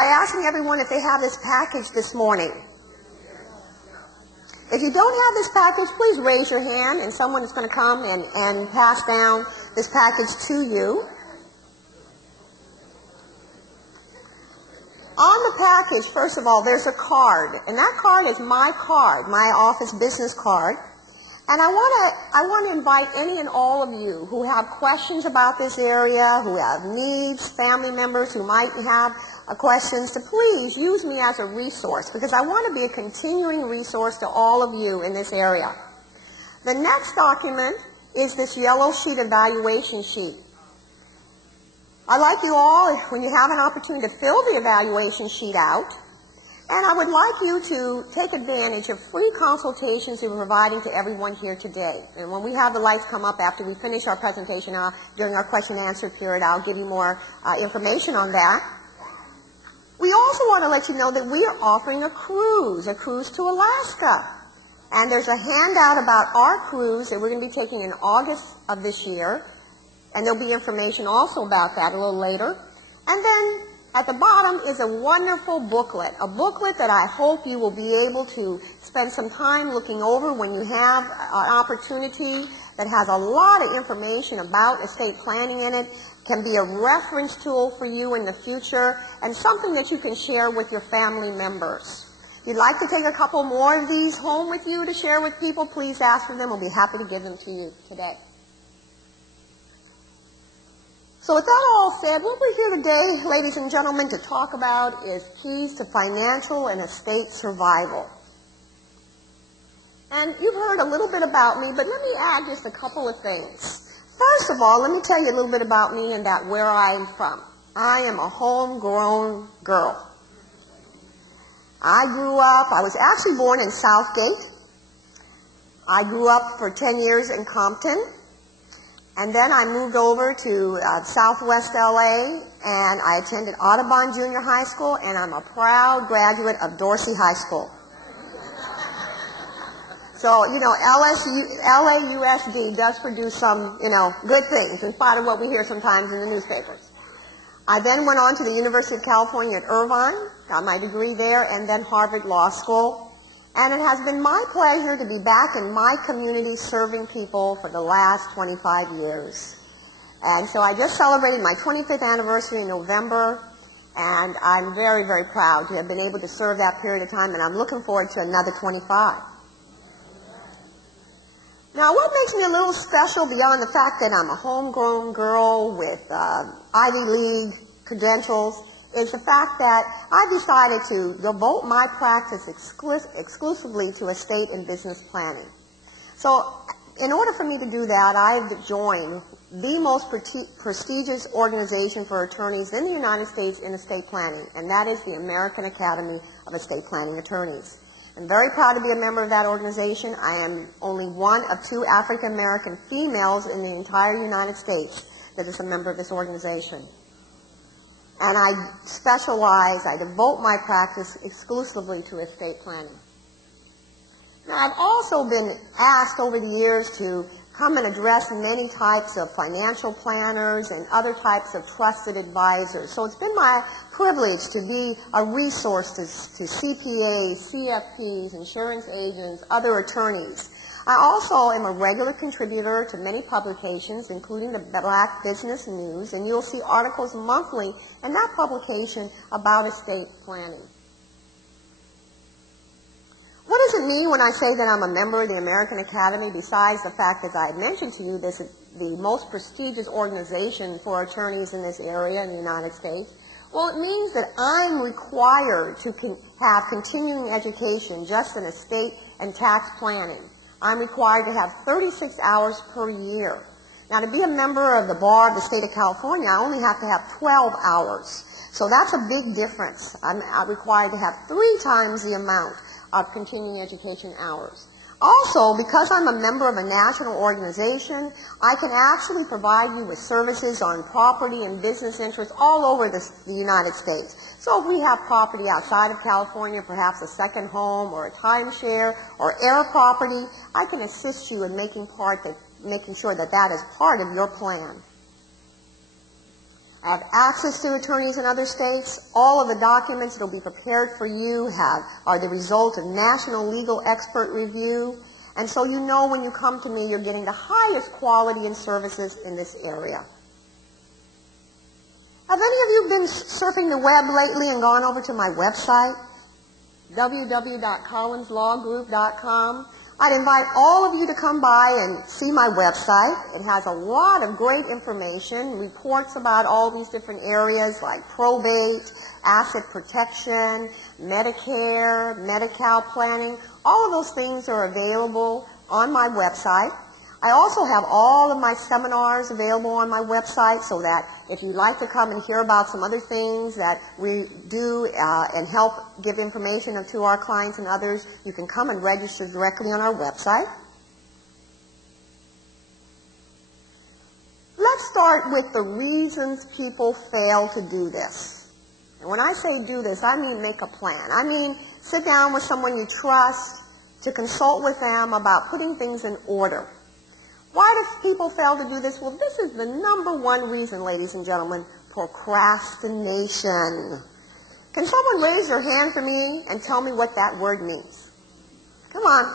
by asking everyone if they have this package this morning. If you don't have this package, please raise your hand and someone is going to come and pass down this package to you. On the package, first of all, there's a card, and that card is my card, my office business card. And I want to invite any and all of you who have questions about this area, who have needs, family members who might have questions, to please use me as a resource, because I want to be a continuing resource to all of you in this area. The next document is this yellow sheet evaluation sheet. I'd like you all, when you have an opportunity, to fill the evaluation sheet out. And I would like you to take advantage of free consultations we're providing to everyone here today. And when we have the lights come up after we finish our presentation, during our question and answer period, I'll give you more information on that. We also want to let you know that we are offering a cruise to Alaska. And there's a handout about our cruise that we're going to be taking in August of this year. And there'll be information also about that a little later. And then at the bottom is a wonderful booklet, a booklet that I hope you will be able to spend some time looking over when you have an opportunity, that has a lot of information about estate planning in it, can be a reference tool for you in the future, and something that you can share with your family members. If you'd like to take a couple more of these home with you to share with people, please ask for them. We'll be happy to give them to you today. So with that all said, what we're here today, ladies and gentlemen, to talk about is keys to financial and estate survival. And you've heard a little bit about me, but let me add just a couple of things. First of all, let me tell you a little bit about me and that where I'm from. I am a homegrown girl. I was actually born in Southgate. I grew up for 10 years in Compton. And then I moved over to Southwest LA, and I attended Audubon Junior High School, and I'm a proud graduate of Dorsey High School. So, you know, LAUSD does produce some, good things, in spite of what we hear sometimes in the newspapers. I then went on to the University of California at Irvine, got my degree there, and then Harvard Law School. And it has been my pleasure to be back in my community serving people for the last 25 years. And so I just celebrated my 25th anniversary in November, and I'm very, very proud to have been able to serve that period of time, and I'm looking forward to another 25. Now, what makes me a little special beyond the fact that I'm a homegrown girl with Ivy League credentials is the fact that I decided to devote my practice exclusively to estate and business planning. So in order for me to do that, I've joined the most prestigious organization for attorneys in the United States in estate planning, and that is the American Academy of Estate Planning Attorneys. I'm very proud to be a member of that organization. I am only one of 2 African American females in the entire United States that is a member of this organization. And I devote my practice exclusively to estate planning. Now, I've also been asked over the years to come and address many types of financial planners and other types of trusted advisors. So it's been my privilege to be a resource to CPAs, CFPs, insurance agents, other attorneys. I also am a regular contributor to many publications, including the Black Business News, and you'll see articles monthly in that publication about estate planning. What does it mean when I say that I'm a member of the American Academy, besides the fact, as I mentioned to you, this is the most prestigious organization for attorneys in this area in the United States? Well, it means that I'm required to have continuing education just in estate and tax planning. I'm required to have 36 hours per year. Now, to be a member of the Bar of the State of California, I only have to have 12 hours. So that's a big difference. I'm required to have 3 times the amount of continuing education hours. Also, because I'm a member of a national organization, I can actually provide you with services on property and business interests all over the United States. So if we have property outside of California, perhaps a second home or a timeshare or air property, I can assist you in making sure that that is part of your plan. I have access to attorneys in other states. All of the documents that will be prepared for you are the result of national legal expert review. And so you know when you come to me, you're getting the highest quality and services in this area. Have any of you been surfing the web lately and gone over to my website, www.collinslawgroup.com? I'd invite all of you to come by and see my website. It has a lot of great information, reports about all these different areas like probate, asset protection, Medicare, Medi-Cal planning. All of those things are available on my website. I also have all of my seminars available on my website so that if you'd like to come and hear about some other things that we do and help give information to our clients and others, you can come and register directly on our website. Let's start with the reasons people fail to do this. And when I say do this, I mean make a plan. I mean sit down with someone you trust to consult with them about putting things in order. Why do people fail to do this? Well, this is the number one reason, ladies and gentlemen, procrastination. Can someone raise their hand for me and tell me what that word means? Come on.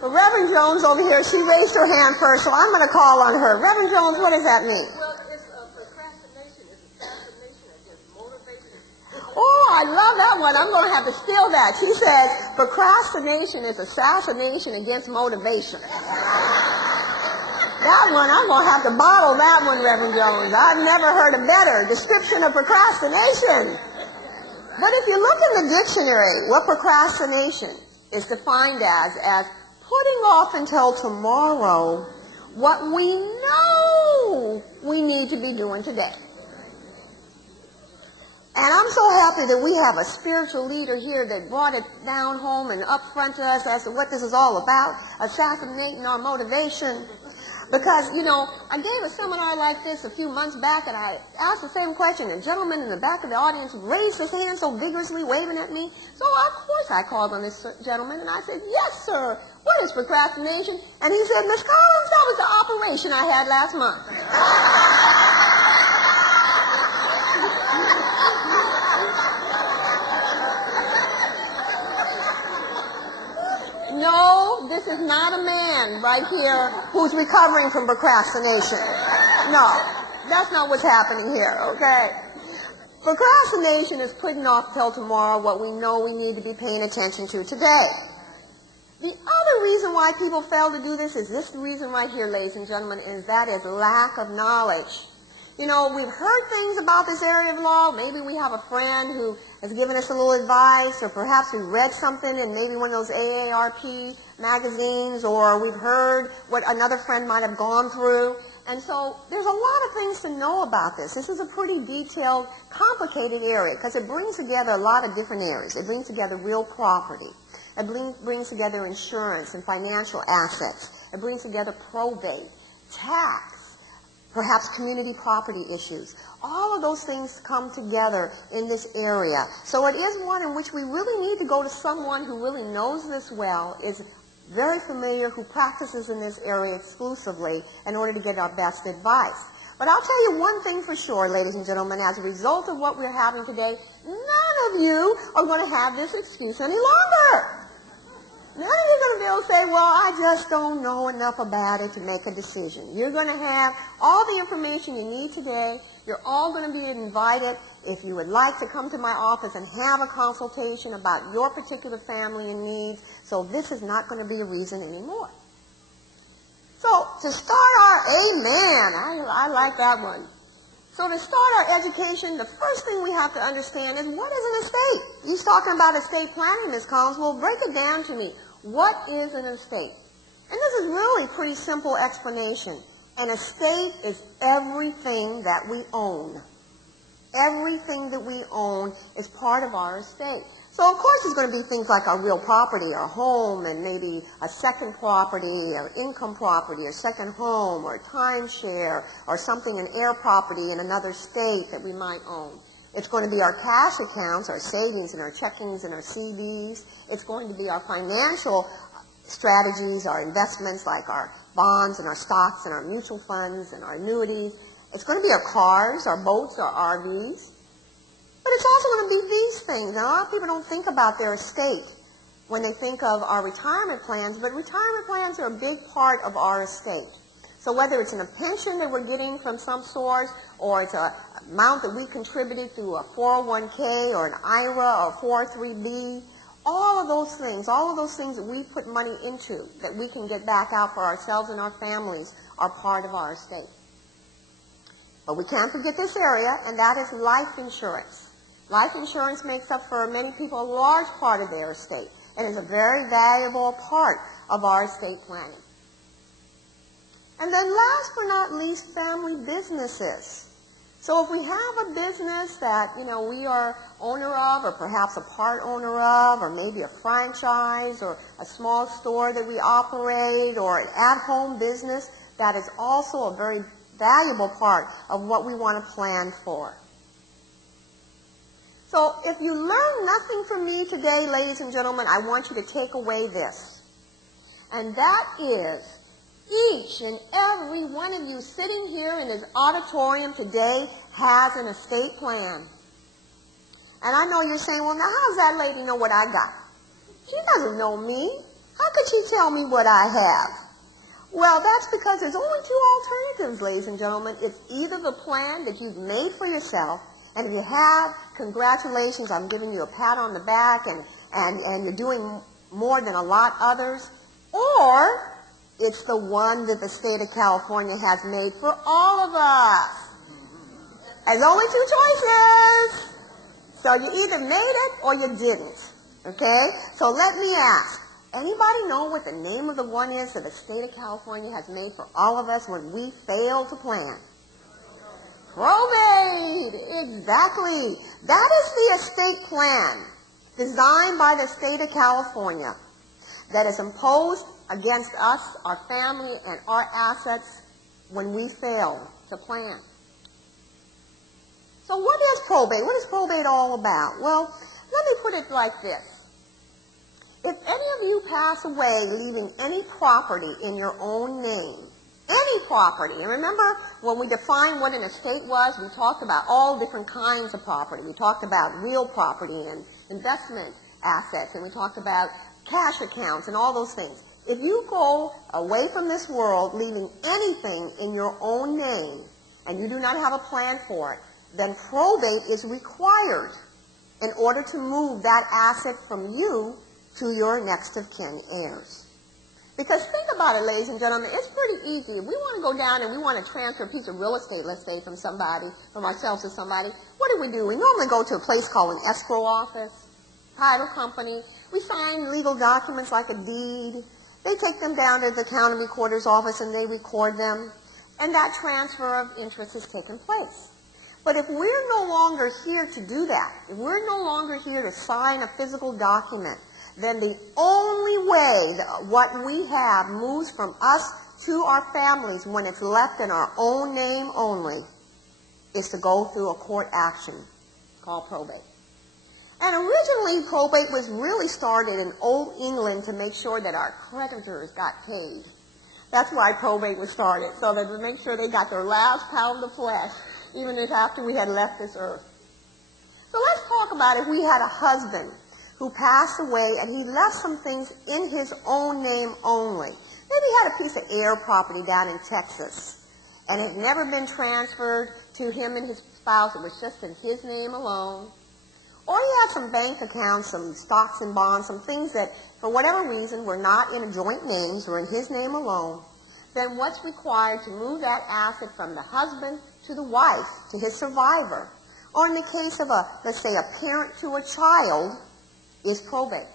Well, Reverend Jones over here, she raised her hand first, so I'm going to call on her. Reverend Jones, what does that mean? Well, it's procrastination. It's assassination against motivation. Oh, I love that one. I'm going to have to steal that. She says, procrastination is assassination against motivation. That one, I'm going to have to bottle that one, Reverend Jones. I've never heard a better description of procrastination. But if you look in the dictionary, what procrastination is defined as putting off until tomorrow what we know we need to be doing today. And I'm so happy that we have a spiritual leader here that brought it down home and up front to us as to what this is all about, assassinating our motivation. Because, you know, I gave a seminar like this a few months back, and I asked the same question. A gentleman in the back of the audience raised his hand so vigorously, waving at me. So, of course, I called on this gentleman, and I said, yes, sir, what is procrastination? And he said, Miss Collins, that was the operation I had last month. No, this is not a man right here who's recovering from procrastination. No, that's not what's happening here, okay? Procrastination is putting off till tomorrow what we know we need to be paying attention to today. The other reason why people fail to do this is this reason right here, ladies and gentlemen, is that is lack of knowledge. You know, we've heard things about this area of law. Maybe we have a friend who has given us a little advice, or perhaps we read something in maybe one of those AARP magazines, or we've heard what another friend might have gone through. And so there's a lot of things to know about this. This is a pretty detailed, complicated area because it brings together a lot of different areas. It brings together real property. It brings together insurance and financial assets. It brings together probate, tax, perhaps community property issues. All of those things come together in this area. So it is one in which we really need to go to someone who really knows this well, is very familiar, who practices in this area exclusively in order to get our best advice. But I'll tell you one thing for sure, ladies and gentlemen, as a result of what we're having today, none of you are going to have this excuse any longer. None of you are going to be able to say, well, I just don't know enough about it to make a decision. You're going to have all the information you need today. You're all going to be invited, if you would like, to come to my office and have a consultation about your particular family and needs. So this is not going to be a reason anymore. So to start our, amen, I like that one. So to start our education, the first thing we have to understand is, what is an estate? He's talking about estate planning, Ms. Collins. Well, break it down to me. What is an estate? And this is really a pretty simple explanation. An estate is everything that we own. Everything that we own is part of our estate. So, of course, it's going to be things like our real property, our home, and maybe a second property, or income property, or second home, or timeshare, or something, an heir property in another state that we might own. It's going to be our cash accounts, our savings, and our checkings, and our CDs. It's going to be our financial strategies, our investments, like our bonds and our stocks and our mutual funds and our annuities. It's going to be our cars, our boats, our RVs. But it's also going to be these things. And a lot of people don't think about their estate when they think of our retirement plans, but retirement plans are a big part of our estate. So whether it's in a pension that we're getting from some source, or it's an amount that we contributed through a 401k or an IRA or 403b, all of those things that we put money into that we can get back out for ourselves and our families are part of our estate. But we can't forget this area, and that is life insurance. Life insurance makes up for many people a large part of their estate, and is a very valuable part of our estate planning. And then last but not least, family businesses. So if we have a business that, we are owner of, or perhaps a part owner of, or maybe a franchise, or a small store that we operate, or an at-home business, that is also a very valuable part of what we want to plan for. So if you learn nothing from me today, ladies and gentlemen, I want you to take away this. And that is, each and every one of you sitting here in this auditorium today has an estate plan. And I know you're saying, well, now how does that lady know what I got? She doesn't know me. How could she tell me what I have? Well, that's because there's only two alternatives, ladies and gentlemen. It's either the plan that you've made for yourself, and if you have, congratulations, I'm giving you a pat on the back, and you're doing more than a lot others, or it's the one that the state of California has made for all of us. There's only two choices. So you either made it or you didn't. Okay? So let me ask, anybody know what the name of the one is that the state of California has made for all of us when we fail to plan? Probate. Exactly. That is the estate plan designed by the state of California that is imposed against us, our family, and our assets when we fail to plan. So what is probate? What is probate all about? Well, let me put it like this. If any of you pass away leaving any property in your own name, any property, and remember when we defined what an estate was, we talked about all different kinds of property. We talked about real property and investment assets, and we talked about cash accounts and all those things. If you go away from this world leaving anything in your own name and you do not have a plan for it, then probate is required in order to move that asset from you to your next of kin heirs. Because think about it, ladies and gentlemen, it's pretty easy. If we want to go down and we want to transfer a piece of real estate, let's say, from ourselves to somebody, what do? We normally go to a place called an escrow office, title company. We sign legal documents like a deed. They take them down to the county recorder's office and they record them, and that transfer of interest has taken place. But if we're no longer here to do that, if we're no longer here to sign a physical document, then the only way that what we have moves from us to our families when it's left in our own name only is to go through a court action called probate. And originally, probate was really started in Old England to make sure that our creditors got paid. That's why probate was started, so that to make sure they got their last pound of flesh, even if after we had left this earth. So let's talk about if we had a husband who passed away and he left some things in his own name only. Maybe he had a piece of air property down in Texas, and it had never been transferred to him and his spouse. It was just in his name alone. Or he had some bank accounts, some stocks and bonds, some things that, for whatever reason, were not in joint names or in his name alone. Then what's required to move that asset from the husband to the wife, to his survivor? Or in the case of let's say, a parent to a child, is probate.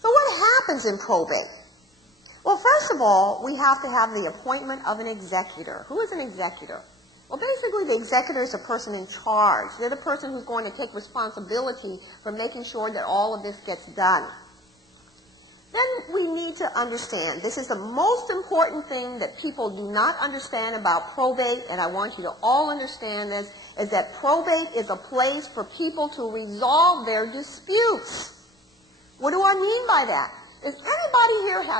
So what happens in probate? Well, first of all, we have to have the appointment of an executor. Who is an executor? Well, basically, the executor is the person in charge. They're the person who's going to take responsibility for making sure that all of this gets done. Then we need to understand, this is the most important thing that people do not understand about probate, and I want you to all understand this, is that probate is a place for people to resolve their disputes. What do I mean by that? Does anybody here have